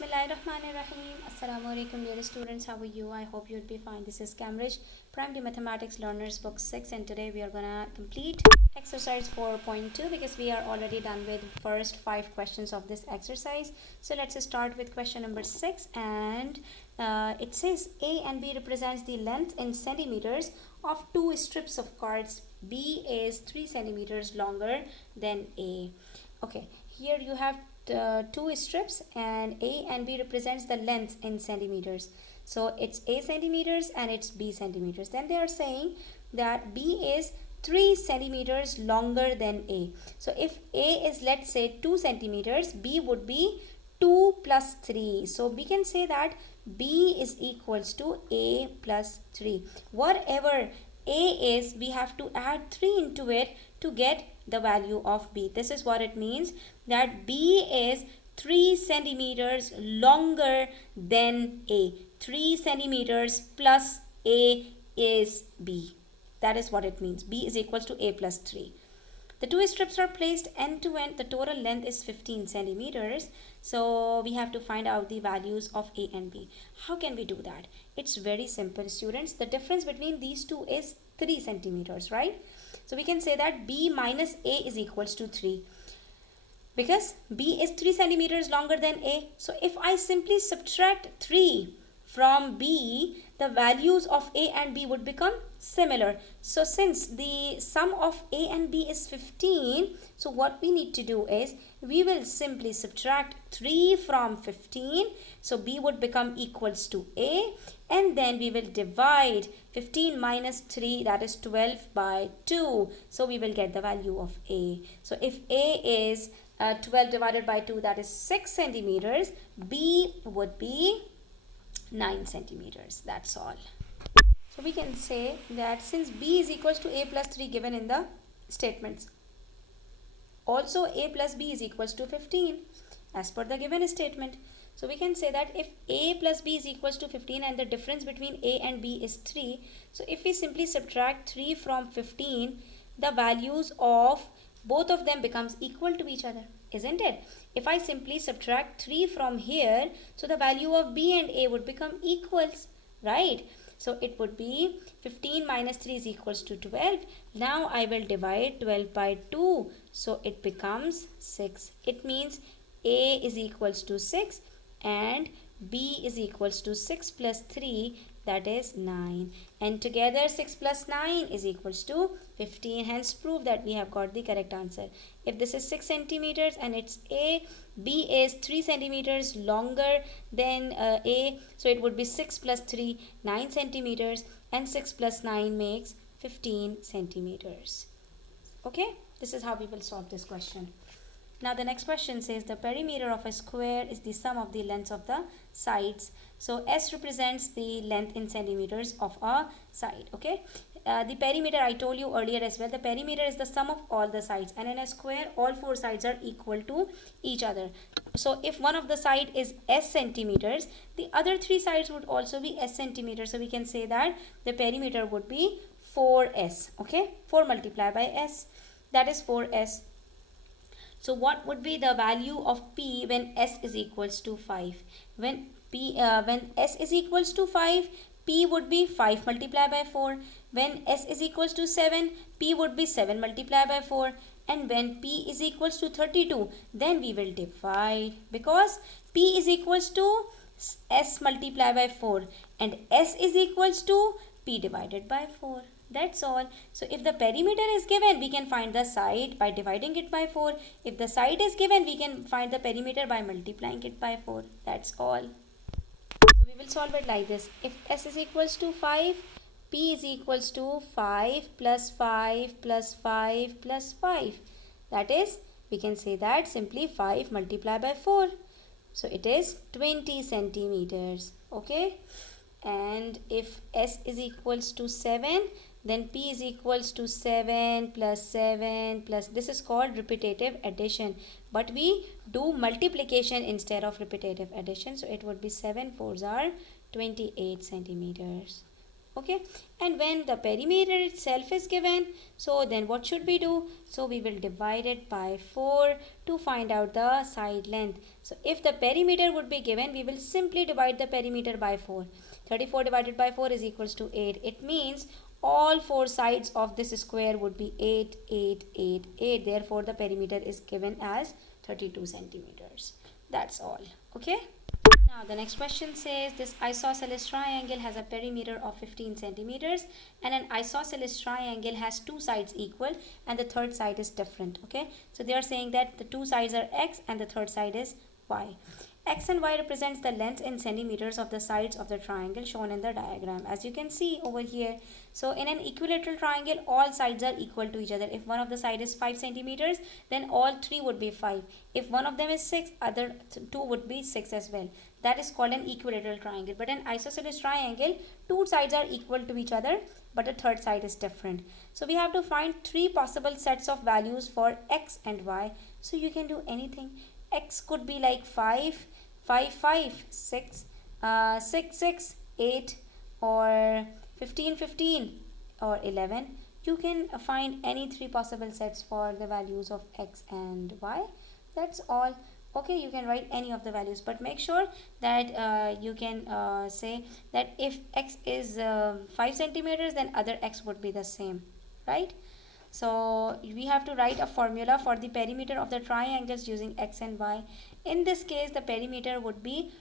Bismillahirrahmanirrahim. Assalamu alaikum dear students. How are you? I hope you'll be fine. This is Cambridge Primary Mathematics Learners Book 6 and today we are gonna complete exercise 4.2 because we are already done with first 5 questions of this exercise. So let's start with question number 6 and it says A and B represents the length in centimeters of two strips of cards. B is 3 centimeters longer than A. Okay, here you have two strips and A and B represents the length in centimeters. So it's A centimeters and it's B centimeters. Then they are saying that B is 3 centimeters longer than A. So if A is, let's say, 2 centimeters, B would be 2 plus 3. So we can say that B is equals to A plus 3. Whatever A is, we have to add 3 into it to get the value of B. This is what it means, that B is 3 centimeters longer than A. 3 centimeters plus A is B. That is what it means. B is equals to A plus 3. The two strips are placed end to end. The total length is 15 centimeters. So we have to find out the values of A and B. How can we do that? It's very simple, students. The difference between these two is 3 centimeters, right? So we can say that B minus A is equals to 3. Because B is 3 centimeters longer than A. So if I simply subtract 3 from B, the values of A and B would become similar. So since the sum of A and B is 15, so what we need to do is we will simply subtract 3 from 15. So B would become equals to A, and then we will divide 15 minus 3, that is 12 by 2. So we will get the value of A. So if A is 12 divided by 2, that is 6 centimeters, B would be 9 centimeters. That's all. So we can say that since B is equals to A plus 3 given in the statements, also A plus B is equals to 15 as per the given statement. So we can say that if A plus B is equals to 15 and the difference between A and B is 3, so if we simply subtract 3 from 15, the values of both of them becomes equal to each other, isn't it? If I simply subtract 3 from here, so the value of B and A would become equals, right? So it would be 15 minus 3 is equals to 12. Now I will divide 12 by 2. So it becomes 6. It means A is equals to 6 and B is equals to 6 plus 3, that is 9. And together 6 plus 9 is equals to 15. Hence prove that we have got the correct answer. If this is 6 centimeters and it's A, B is 3 centimeters longer than A. So it would be 6 plus 3, 9 centimeters, and 6 plus 9 makes 15 centimeters. Okay, this is how we will solve this question. Now the next question says the perimeter of a square is the sum of the lengths of the sides. So S represents the length in centimeters of a side. Okay. The perimeter, I told you earlier as well, the perimeter is the sum of all the sides, and in a square all 4 sides are equal to each other. So if one of the side is S centimeters, the other 3 sides would also be S centimeters. So we can say that the perimeter would be 4S. Okay, 4 multiplied by S, that is 4S. So what would be the value of P when S is equals to 5? When S is equals to 5, P would be 5 multiplied by 4. When S is equals to 7, P would be 7 multiplied by 4. And when P is equals to 32, then we will divide, because P is equals to S multiplied by 4 and S is equals to P divided by 4. That's all. So if the perimeter is given, we can find the side by dividing it by 4. If the side is given, we can find the perimeter by multiplying it by 4. That's all. So we will solve it like this. If S is equals to 5, P is equals to 5 plus 5 plus 5 plus 5. That is, we can say that simply 5 multiplied by 4. So it is 20 centimeters. Okay. And if S is equals to 7, then P is equals to 7 plus 7 plus, this is called repetitive addition, but we do multiplication instead of repetitive addition. So it would be 7 4s are 28 centimeters. Okay, and when the perimeter itself is given, so then what should we do? So we will divide it by 4 to find out the side length. So if the perimeter would be given, we will simply divide the perimeter by 4. 34 divided by 4 is equals to 8. It means all four sides of this square would be 8, 8, 8, 8. Therefore the perimeter is given as 32 centimeters. That's all. Okay. Now the next question says this isosceles triangle has a perimeter of 15 centimeters and an isosceles triangle has two sides equal and the third side is different. Okay, so they are saying that the two sides are x and the third side is y. X and y represents the length in centimeters of the sides of the triangle shown in the diagram, as you can see over here. So in an equilateral triangle, all sides are equal to each other. If one of the side is 5 centimeters, then all three would be 5. If one of them is 6, other two would be 6 as well. That is called an equilateral triangle. But an isosceles triangle, two sides are equal to each other, but the third side is different. So we have to find three possible sets of values for x and y. So you can do anything. X could be like 5, 5, 5, 6, 6, 6, 8, or 15, 15, or 11. You can find any three possible sets for the values of x and y. That's all. Okay, you can write any of the values, but make sure that you can say that if x is 5 centimeters, then other x would be the same, right? So we have to write a formula for the perimeter of the triangles using x and y. In this case, the perimeter would be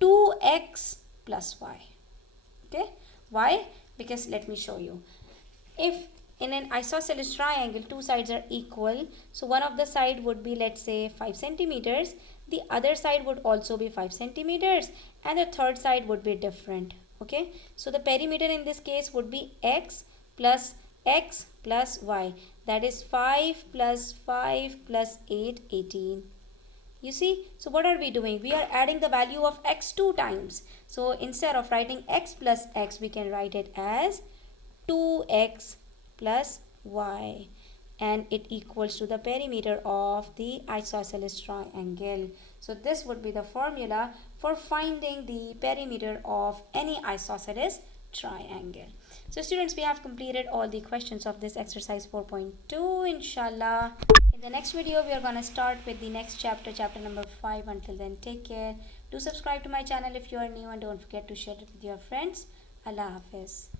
2x plus y. Okay, why? Because let me show you. If in an isosceles triangle two sides are equal, so one of the side would be, let's say, 5 centimeters, the other side would also be 5 centimeters, and the third side would be different. Okay, so the perimeter in this case would be x plus y, that is 5 plus 5 plus 8, 18. You see, so what are we doing? We are adding the value of x two times. So instead of writing x plus x, we can write it as 2x plus y, and it equals to the perimeter of the isosceles triangle. So this would be the formula for finding the perimeter of any isosceles triangle. So students, we have completed all the questions of this exercise 4.2. Inshallah, in the next video we are going to start with the next chapter, chapter number 5. Until then, take care. Do subscribe to my channel if you are new, and don't forget to share it with your friends. Allah Hafiz.